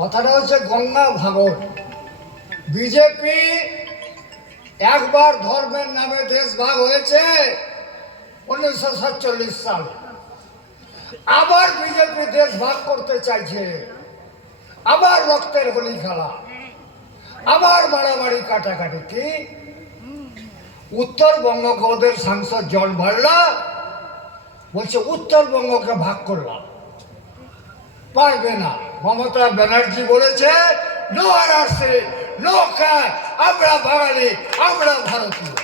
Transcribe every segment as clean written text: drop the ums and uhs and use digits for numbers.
কথাটা হচ্ছে গঙ্গা ভাঙন। বিজেপি একবার ধর্মের নামে দেশ ভাগ হয়েছে 1947 সালে, আবার বিজেপি দেশ ভাগ করতে চাইছে, আবার রক্তের হোলি খেলা, আবার মারামারি কাটাকাটি। কি উত্তরবঙ্গকে ওদের সাংসদ জন ভাল্লা বলছে উত্তরবঙ্গকে ভাগ করলাম, পারবে না। মমতা ব্যানার্জি বলেছে নো আরআরসি, নো ক্যাশ, আমরা বাঙালি, আমরা ভারতীয়।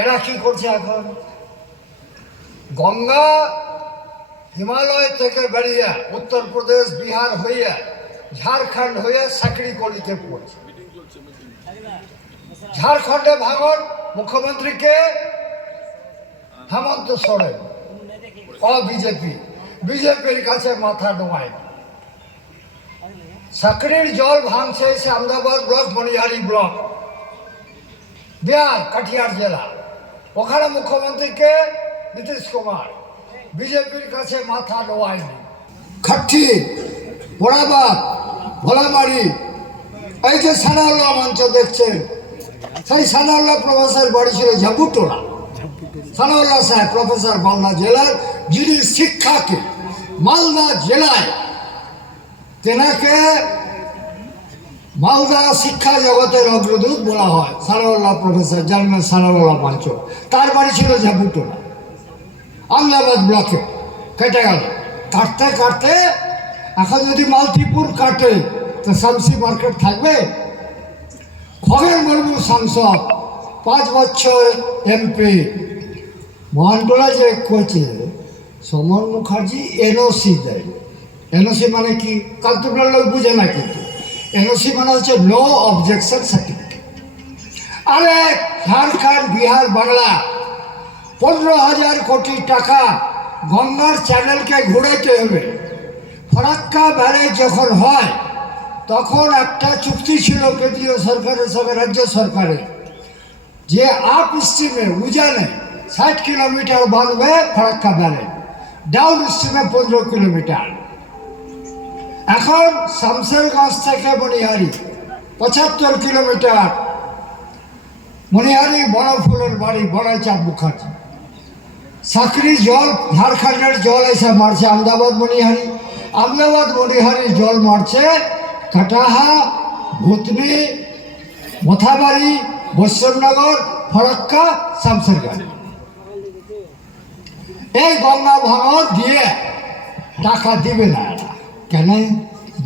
এরা কি করছে এখন? গঙ্গা হিমালয় থেকে বেরিয়ে উত্তরপ্রদেশ, বিহার হয়ে, ঝাড়খণ্ড হয়ে সাকরিকলিতে পড়ছে। ঝাড়খণ্ডে ভাঙন, মুখ্যমন্ত্রীকে হেমন্ত সোরেন, বিজেপি, বিজেপির কাছে মাথা নোয়ায়। সাকরির জল ভাঙছে এসে আহমেদাবাদ ব্লক, মণিহারি ব্লক, বিহার, কাটিহার জেলা। ওখানে মুখ্যমন্ত্রীকে নীতিশ কুমার, বিজেপির কাছে মাথা নোয়ায়নি। খাট্টি, পোড়াবাদ, ভোলামারি, এই যে সানাউল্লাহ মঞ্চ দেখছেন, সেই সানাউল্লাহ প্রফেসর বাড়ি ছিল ঝাপুটোলা। সানাউল্লাহ সাহেব প্রফেসর মালদা জেলার, যিনি শিক্ষাকে মালদা জেলায়, তেনাকে মালদা শিক্ষা জগতের অগ্রদূত বলা হয়। সানাউল্লাহ প্রফেসর, জানবেন সানাউল্লাহ মঞ্চ, তার বাড়ি ছিল ঝাপুটোলা, আহমেদাবাদ ব্লকে। কেটে গেল, কাটতে কাটতে এখন যদি মালতীপুর কাটে তো শামসি মার্কেট থাকবে? খগেন মুর্মু সাংসদ, 5 বছর এমপি, মহানটোলা যে কয়েছে সমর মুখার্জি এনওসি দেয়। এনওসি মানে কি? কালতুটার লোক বুঝে না, কিন্তু এনওসি মানে হচ্ছে নো অবজেকশন সার্টিফিকেট। আরে ঝাড়খণ্ড, বিহার, বাংলা 15,000 কোটি টাকা গঙ্গার চ্যানেলকে ঘুরাইতে হবে। ফরাক্কা ব্যারেজ যখন হয় তখন একটা চুক্তি ছিল কেন্দ্রীয় সরকারের সঙ্গে রাজ্য সরকারের, যে আপ স্ট্রিমে উজানে 60 কিলোমিটার বাঁধবে ফরাক্কা ব্যারেজ, ডাউন স্ট্রিমে 15 কিলোমিটার। এখন শামসেরগঞ্জ থেকে মণিহারি 75 কিলোমিটার। মণিহারি বড়ফুলের বাড়ি, বড়াইচাঁদ মুখার্জি। সাকরি জল, ঝাড়খণ্ডের জল এসে মারছে আহমেদাবাদ মণিহারি, আহমেদাবাদ মণিহারির জল মারছে কাটাহা, ভুতনি, মথাবাড়ি, বৈষ্ণবনগর, ফরাক্কা, শামসেরগঞ্জ। এই গঙ্গা ভাঙন দিয়ে টাকা দিবে না এরা। কেন?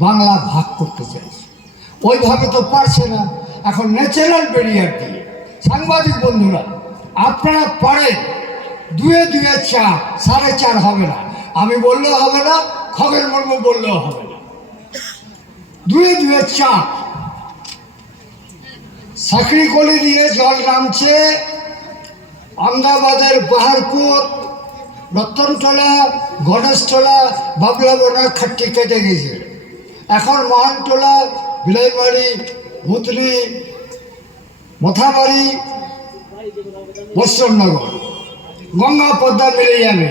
বাংলা ভাগ করতে চাইছে, ওইভাবে তো পারছে না। এখন ন্যাচারাল ব্যারিয়ার দিয়ে। সাংবাদিক বন্ধুরা, আপনারা পারেন 2 2 4, 4.5 হবে না, আমি বললেও হবে না, খগেন মুর্মু বললেও হবে না। 2 2 4 সাকরিকলি দিয়ে জল নামছে আহমেদাবাদের বাহারপুর, রতনটোলা, গণেশটোলা, বাবলাবোনা, খাট্টি কেটে গেছে। এখন মহানটোলা, বিলাইবাড়ি, ভুতনি, মথাবাড়ি, বৈষ্ণবনগর, গঙ্গা পদ্মা মিলে যাবে।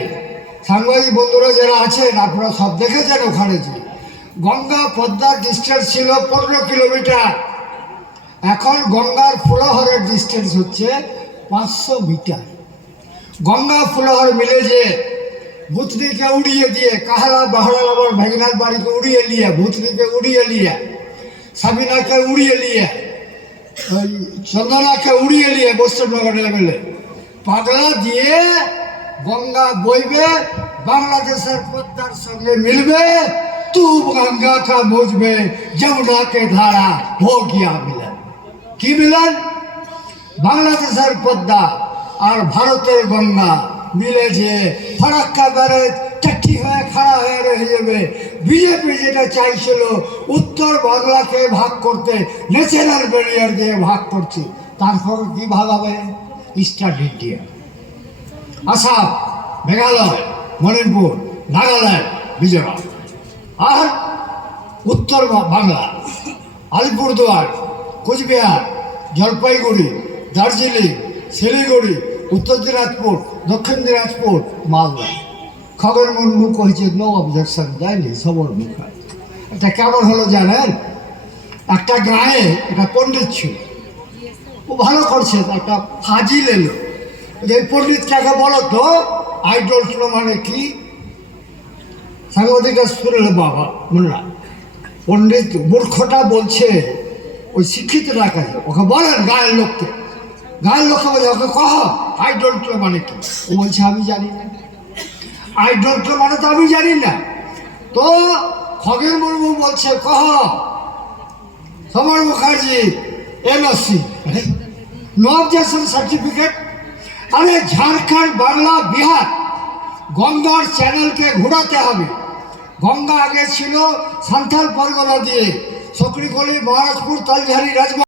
সাংবাদিক বন্ধুরা যারা আছেন আপনারা সব দেখেছেন, ওখানে যে গঙ্গা পদ্মার ডিস্টেন্স ছিল 15 কিলোমিটার, এখন গঙ্গার ফুলহরের ডিস্টেন্স হচ্ছে 500 মিটার। গঙ্গা ফুলহর মিলে যে ভুতনিকে উড়িয়ে দিয়ে, কাহালা বাহড়াল আবার ভাগিনার বাড়িকে উড়িয়ে নিয়ে, ভুতনিকে উড়িয়ে নিয়ে, সাবিনাকে উড়িয়ে নিয়ে, ওই চন্দনাকে উড়িয়ে নিয়ে বৈষ্ণবনগর লেভেলে পাগলা দিয়ে গঙ্গা বইবে, বাংলাদেশের পদ্মার সঙ্গে মিলবে। তু গঙ্গা কা মুঝবে, যমুনা কে ধারা হো গিয়া মিলন। কি মিলন? বাংলাদেশের পদ্মা আর ভারতের গঙ্গা মিলে যে ফরাক্কা ব্যারেজ টাটি হয়ে খাড়া হয়ে রয়ে যাবে। বিজেপি যেটা চাইছিল উত্তর বাংলাকে ভাগ করতে, ন্যাচারাল ব্যারিয়ার দিয়ে ভাগ করছে, তারপর কি ভাগ হবে? ইস্টার্ন ইন্ডিয়া, আসাম, মেঘালয়, মণিপুর, নাগাল্যান্ড, মিজোরাম, আর উত্তর বাংলা আলিপুরদুয়ার, কোচবিহার, জলপাইগুড়ি, দার্জিলিং, শিলিগুড়ি, উত্তর দিনাজপুর, দক্ষিণ দিনাজপুর, মালদা। খগেন মুর্মু কইছে নো অবজেকশন, যায়নি সবর মুখার্জি। এটা কেমন হলো জানেন? একটা গায়ে একটা পণ্ডিত ছিল, ও ভালো করছে, একটা ফাজিল এলো, যে পণ্ডিতটাকে বলো তো আইডল মানে কি? সাংবাদিক শুনলো, বাবা শুনলাম পণ্ডিত মূর্খটা বলছে ওই শিক্ষিত টাকা, ওকে বলেন গায়ের লোককে বলে ওকে কহ আইডল মানে কি? ও বলছে আমি জানি না, আইডল মানে তো আমি জানি না। তো খগেন মুর্মু বলছে কহ Samar Mukherjee NOC, no objection certificate. আরে ঝাড়খণ্ড, বাংলা, বিহার গঙ্গার চ্যানেলকে ঘোরাতে হবে। গঙ্গা আগে ছিল সান্থাল পরগনা দিয়ে, সকরিকলি, মহারাজপুর, তালঝাড়ি, রাজবাড়ি।